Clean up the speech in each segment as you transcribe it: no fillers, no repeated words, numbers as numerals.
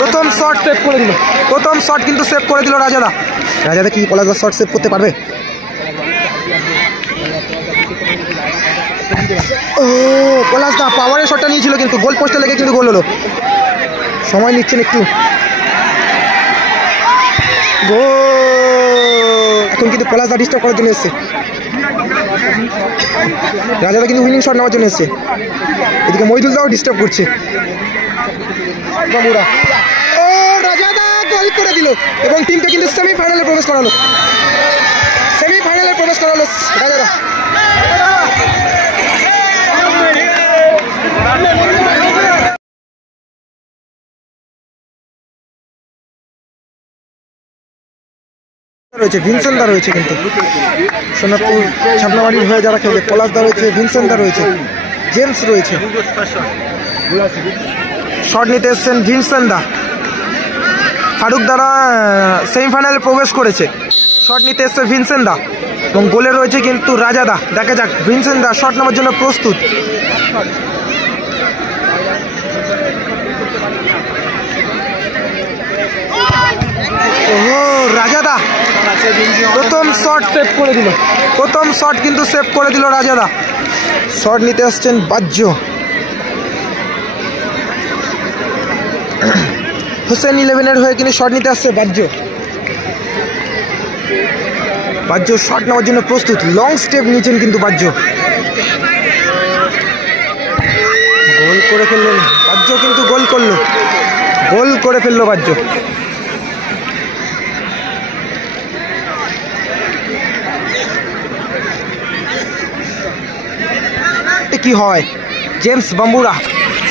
প্রথম shot save করে দিল, প্রথম শট কিন্তু সেভ করে দিল রাজাদা। রাজাদা কি পলাশদার শট সেভ করতে পারবে? ও পলাশদা পাওয়ারের শটটা নিয়েছিল কিন্তু গোল পোস্টে লেগে কিন্তু গোল হলো। সময় নিচ্ছেন একটু। গোল! এখন কিন্তু পলাশদা ডিস্টার্ব করার জন্য এসছে, রাজাদা কিন্তু উইনিং শট নেওয়ার জন্য এসছে। এদিকে মহিদুলদাও ডিস্টার্ব করছে। ও রাজাদা গোল করে দিল এবং টিমকে কিন্তু সেমিফাইনালে প্রবেশ করালো, সেমিফাইনালে প্রবেশ করালো রাজাদা। রয়েছে ভিনসেন্ট দা রয়েছে কিন্তু সোনারপুর ছাপনাবাড়ির হয়ে যারা খেলছে, পলাশ দা রয়েছে, ভিনসেন্ট দা রয়েছে, জেমস রয়েছে। শট নিতে এসছেন ভিনসেন্ট দা। ফারুক দ্বারা সেমিফাইনালে প্রবেশ করেছে। শট নিতে এসছে ভিনসেন্ট দা এবং গোলে রয়েছে কিন্তু রাজাদা। দেখা যাক ভিনসেন্ট দা শট নেওয়ার জন্য প্রস্তুত। ও রাজাদা প্রথম শট সেভ করে দিল, প্রথম শট কিন্তু সেভ করে দিল রাজাদা। শট নিতে আসছেন বাহ্য। হোসেন 11-এর হয়ে কিন্তু শট নিতে আসছে বাহ্য। বাহ্য শট নেওয়ার জন্য প্রস্তুত, লং স্টেপ নিয়েছেন কিন্তু বাহ্য। গোল করে ফেললেন বাহ্য, কিন্তু গোল করলো, গোল করে ফেললো বাহ্য। কি হয়? জেমস বাম্বুরা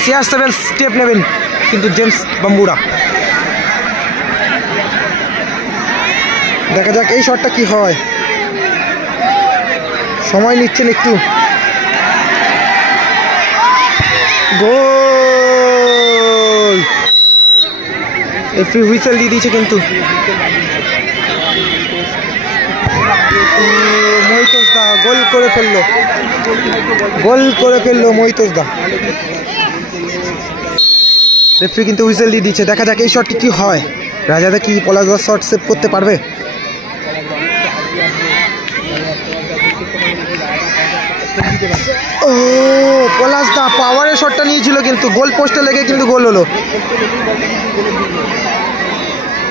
CR7 স্টেপ নেবেন কিন্তু জেমস বাম্বুরা। দেখা যাক এই শটটা কি হয়। সময় নিচ্ছেন একটু। গোল! রেফারি হুইসেল দিয়ে দিয়েছে কিন্তু। মহিতোষ দা গোল করে ফেললো, গোল করে ফেললো মহিতোষ দা। রেফারি কিন্তু হুইসেল দিয়ে দিচ্ছে। দেখা যাক এই শটটি কি হয়। রাজাদা কি পলাশদার শট সেভ করতে পারবে? ও পলাশদা পাওয়ারের শটটা নিয়েছিল কিন্তু গোল পোস্টে লেগে কিন্তু গোল হলো।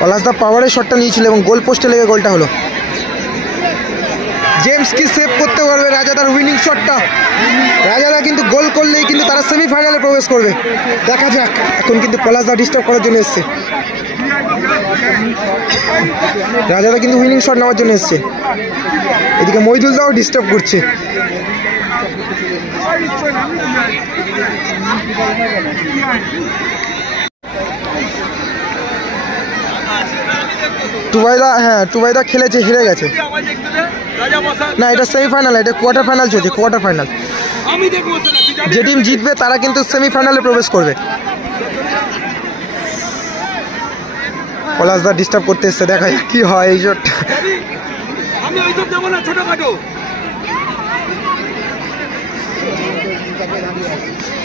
পলাশদা পাওয়ারের শটটা নিয়েছিল এবং গোল পোস্টে লেগে গোলটা হলো। জেমস কি সেভ করতে পারবে রাজাদার উইনিং শটটা? রাজাদা কিন্তু গোল করলেই কিন্তু তারা সেমিফাইনালে প্রবেশ করবে। দেখা যাক। এখন কিন্তু পলাশদা ডিস্টার্ব করার জন্য এসছে, রাজাদা কিন্তু উইনিং শট নেওয়ার জন্য এসছে। এদিকে মহিদুলদাও ডিস্টার্ব করছে। টুবাইদা, হ্যাঁ টুবাইদা খেলেছে, হেরে গেছে। না এটা সেমিফাইনাল, এটা কোয়ার্টার ফাইনাল চলছে, কোয়ার্টার ফাইনাল। যে টিম জিতবে তারা কিন্তু সেমিফাইনালে প্রবেশ করবে। পলাশদা ডিস্টার্ব করতে এসছে, দেখা যাক কি হয় এই শটটা।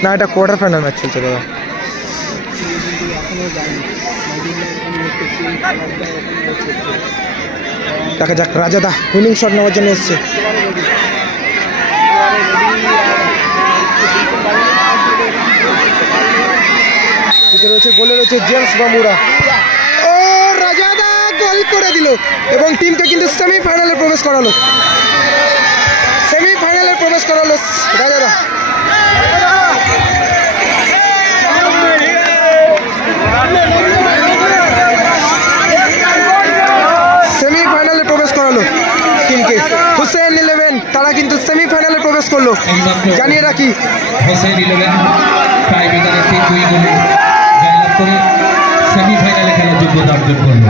না এটা কোয়ার্টার ফাইনাল ম্যাচ চলছে দাদা। দেখা যাক রাজাদা উইনিং শট নেওয়ার জন্য এসছে। রয়েছে গোলে রয়েছে জেমস বাম্বুরা। ও রাজাদা গোল করে দিল এবং টিমকে কিন্তু সেমিফাইনালে প্রবেশ করালো, সেমিফাইনালে প্রবেশ করালো রাজাদা। সেমিফাইনালে প্রবেশ করালো টিমকে। হোসেন 11 তারা কিন্তু সেমিফাইনালে প্রবেশ করলো। জানিয়ে রাখি হোসেন 11 টাইব্রেকারে 3-2 গোলে জয়লাভ করে সেমিফাইনালে খেলার যোগ্যতা অর্জন করলো।